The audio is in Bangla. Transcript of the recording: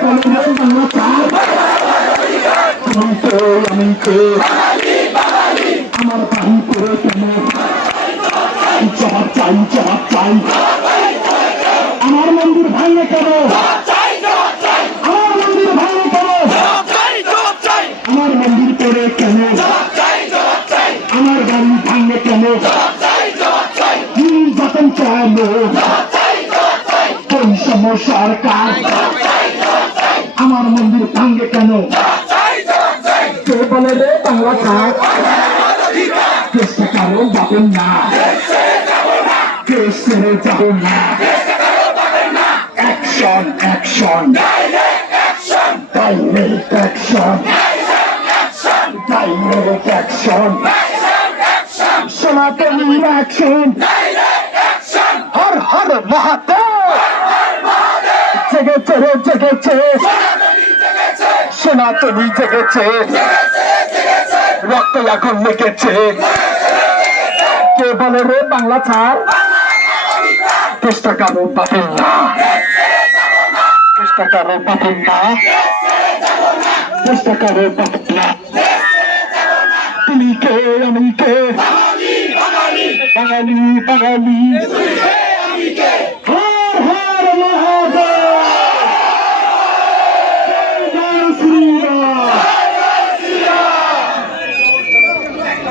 আমার বাড়ি করে কেন জবাব চাই জবাব চাই আমার মন্দির ভাঙে আমার মন্দির ভাঙে কেন আমার মন্দির করে কেন আমার বাড়ি ভাঙে কেন কেন বৈষম্য সরকার কে বলে থাক চেষ্টা কারও যাবেন না। কেস ছেড়ে যাবেন না। Action action direct action direct action সনাতনী অ্যাকশন হর হর মহাদেব। জেগেছে জেগেছে সনাতনী জেগেছে রক্ত এখন লেগেছে। কে বলে রে বাংলা ছাড়? চেষ্টা কারও পাবেন না। চেষ্টা কারও পাবেন না। চেষ্টা কারও না। তুমি কে? আমি কে? বাঙালি বাঙালি